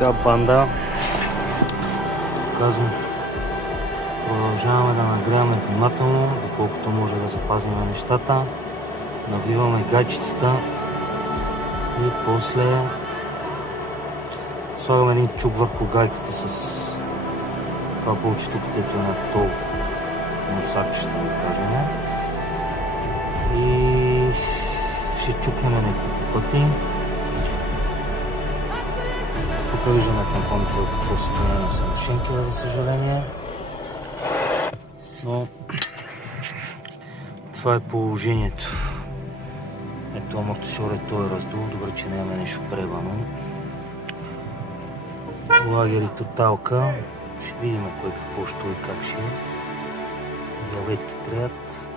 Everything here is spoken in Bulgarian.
така, банда, казвам, продължаваме да нагряваме внимателно, доколкото може да запазим нещата. Навиваме гайчицата и после слагаме един чук върху гайката с това болчето, където е на тол носаче, да го кажем. И ще чукнем няколко пъти. Тук виждаме тампоните в какво състояние са машинки, за съжаление. Но това е положението. Ето амортисьорът той е раздул, добре, че нямаме нещо пребано. Лагер и тоталка. Ще видим кой какво ще и как ще е. Галетки трябват.